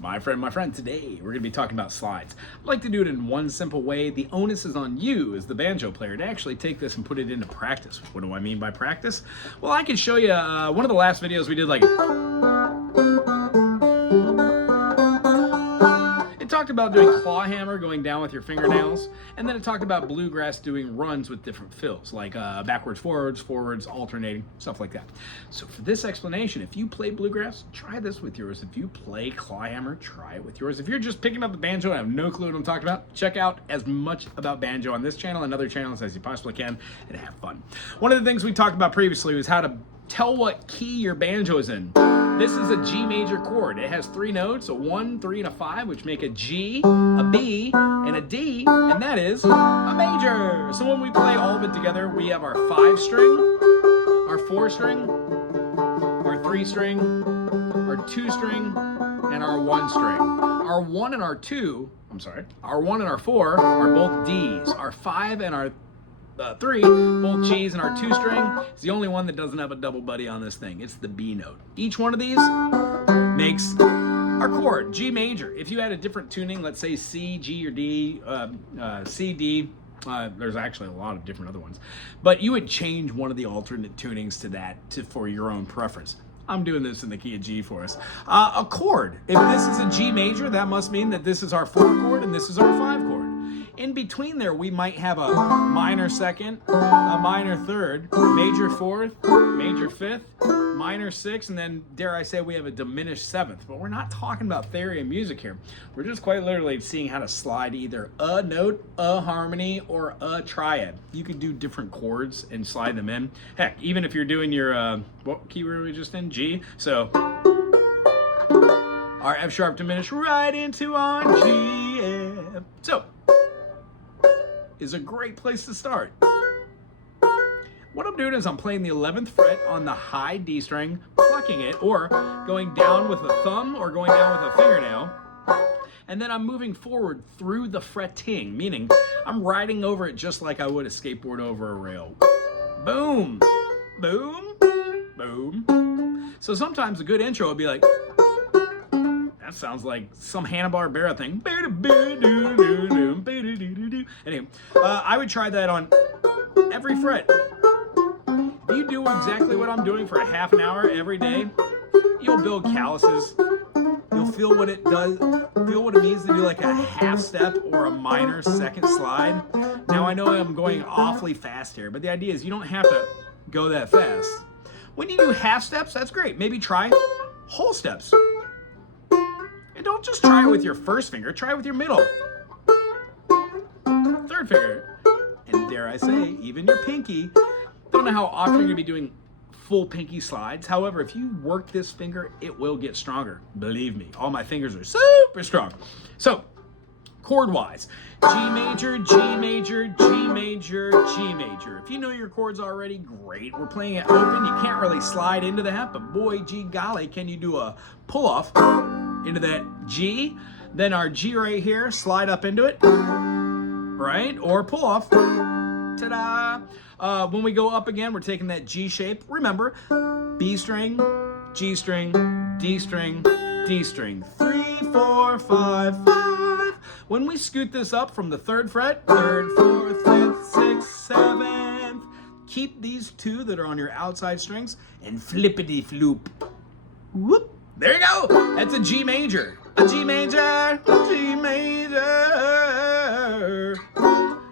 My friend, today we're going to be talking about slides. I'd like to do it in one simple way. The onus is on you as the banjo player to actually take this and put it into practice. What do I mean by practice? Well, I can show you one of the last videos we did, like it talked about doing claw hammer, going down with your fingernails, and then it talked about bluegrass doing runs with different fills, like backwards, forwards, alternating, stuff like that. So for this explanation, if you play bluegrass, try this with yours. If you play claw hammer, try it with yours. If you're just picking up the banjo and have no clue what I'm talking about, check out as much about banjo on this channel and other channels as you possibly can and have fun. One of the things we talked about previously was how to tell what key your banjo is in. This is a G major chord. It has 3 notes, a 1, 3, and a 5, which make a G, a B, and a D, and that is a major. So when we play all of it together, we have our 5 string, our 4 string, our 3 string, our 2 string, and our 1 string. Our 1 and our 2, our 1 and our 4 are both Ds. Our 5 and our 3, both G's, and our 2 string is the only one that doesn't have a double buddy on this thing. It's the B note. Each one of these makes our chord, G major. If you had a different tuning, let's say C, G, or D, C, D, there's actually a lot of different other ones, but you would change one of the alternate tunings to that for your own preference. I'm doing this in the key of G for us. A chord, if this is a G major, that must mean that this is our 4 chord and this is our 5 chord. In between there, we might have a minor 2nd, a minor 3rd, major 4th, major 5th, minor 6th, and then, dare I say, we have a diminished 7th. But we're not talking about theory of music here. We're just quite literally seeing how to slide either a note, a harmony, or a triad. You could do different chords and slide them in. Heck, even if you're doing your, what key were we just in? G. So, our F sharp diminished right into our G, F. So, is a great place to start. What I'm doing is I'm playing the 11th fret on the high D string, plucking it, or going down with a thumb or going down with a fingernail, and then I'm moving forward through the fretting, meaning I'm riding over it just like I would a skateboard over a rail. Boom, boom, boom. So sometimes a good intro would be like, that sounds like some Hanna-Barbera thing. Anyway, I would try that on every fret. If you do exactly what I'm doing for a half an hour every day, you'll build calluses. You'll feel what it does, feel what it means to do like a half step or a minor 2nd slide. Now I know I'm going awfully fast here, but the idea is you don't have to go that fast. When you do half steps, that's great. Maybe try whole steps. And don't just try it with your 1st finger, try it with your middle, 3rd finger, and dare I say, even your pinky. Don't know how often you're gonna be doing full pinky slides. However, if you work this finger, it will get stronger. Believe me, all my fingers are super strong. So, chord-wise, G major, G major, G major, G major. If you know your chords already, great. We're playing it open. You can't really slide into that, but boy, gee golly, can you do a pull-off into that G, then our G right here, slide up into it, right? Or pull off, ta-da! When we go up again, we're taking that G shape. Remember, B string, G string, D string, D string, 3, 4, 5, 5. When we scoot this up from the 3rd fret, 3rd, 4th, 5th, 6th, 7th, keep these 2 that are on your outside strings and flippity-floop. Whoop. There you go. That's a G major. A G major. A G major.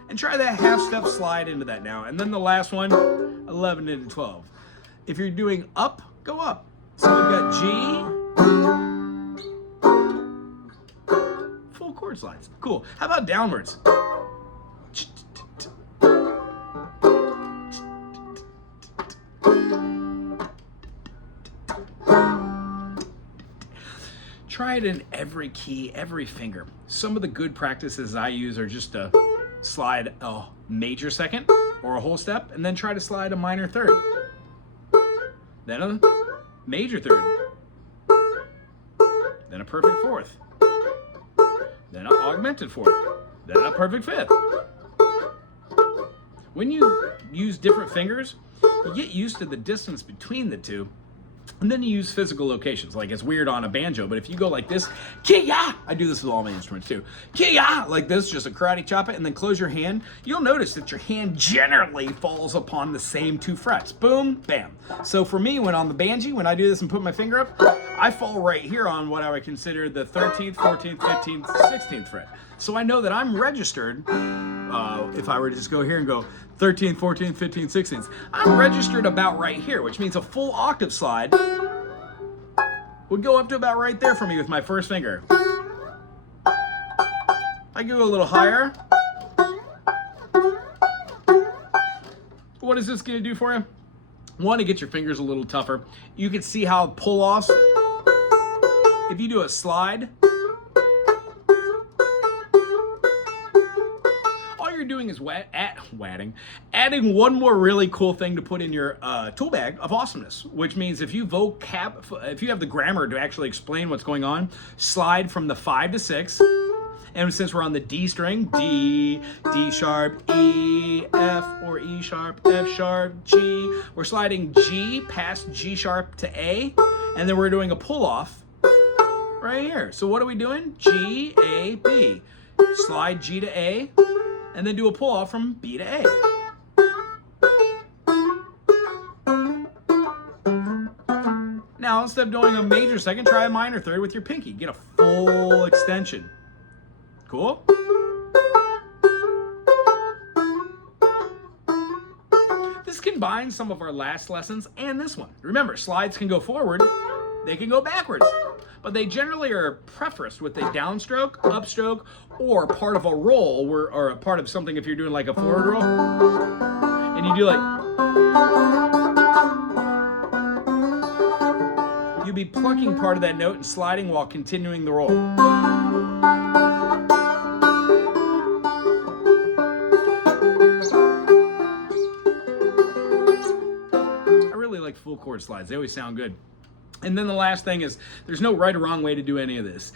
And try that half step slide into that now. And then the last one, 11 into 12. If you're doing up, go up. So we've got G. Full chord slides. Cool. How about downwards? Try it in every key, every finger. Some of the good practices I use are just to slide a major 2nd or a whole step, and then try to slide a minor 3rd. Then a major 3rd. Then a perfect 4th. Then an augmented 4th. Then a perfect 5th. When you use different fingers, you get used to the distance between the 2. And then you use physical locations. Like, it's weird on a banjo, but if you go like this, kia! I do this with all my instruments too. Kia! Like this, just a karate chop it, and then close your hand. You'll notice that your hand generally falls upon the same 2 frets. Boom, bam. So for me, when on the banjo, when I do this and put my finger up, I fall right here on what I would consider the 13th, 14th, 15th, 16th fret. So I know that I'm registered. If I were to just go here and go 13th, 14th, 15th, 16th, I'm registered about right here, which means a full octave slide would go up to about right there for me with my first finger. I can go a little higher. What is this going to do for you? One, to get your fingers a little tougher. You can see how pull-offs, if you do a slide, doing is adding one more really cool thing to put in your tool bag of awesomeness, which means if you have the grammar to actually explain what's going on, slide from the 5 to 6, and since we're on the D string, D, D sharp, E, F, or E sharp, F sharp, G, we're sliding G past G sharp to A, and then we're doing a pull off right here. So what are we doing? G, A, B. Slide G to A, and then do a pull off from B to A. Now, instead of doing a major second, try a minor third with your pinky. Get a full extension. Cool? This combines some of our last lessons and this one. Remember, slides can go forward, they can go backwards, but they generally are prefaced with a downstroke, upstroke, or part of a roll, or a part of something if you're doing like a forward roll, and you do like, you'd be plucking part of that note and sliding while continuing the roll. I really like full chord slides. They always sound good. And then the last thing is, there's no right or wrong way to do any of this.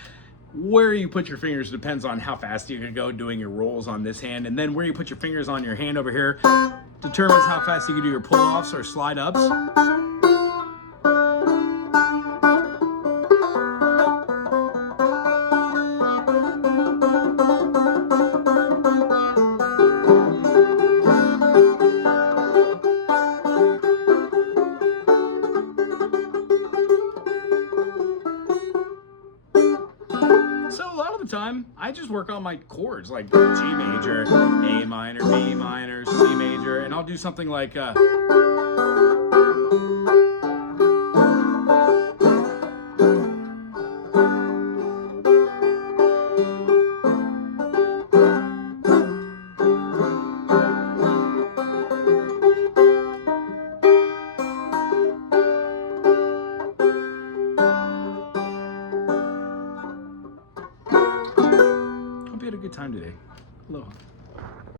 Where you put your fingers depends on how fast you can go doing your rolls on this hand, and then where you put your fingers on your hand over here determines how fast you can do your pull-offs or slide-ups. Time I just work on my chords like G major, A minor, B minor, C major, and I'll do something like hope you had a good time today. Aloha.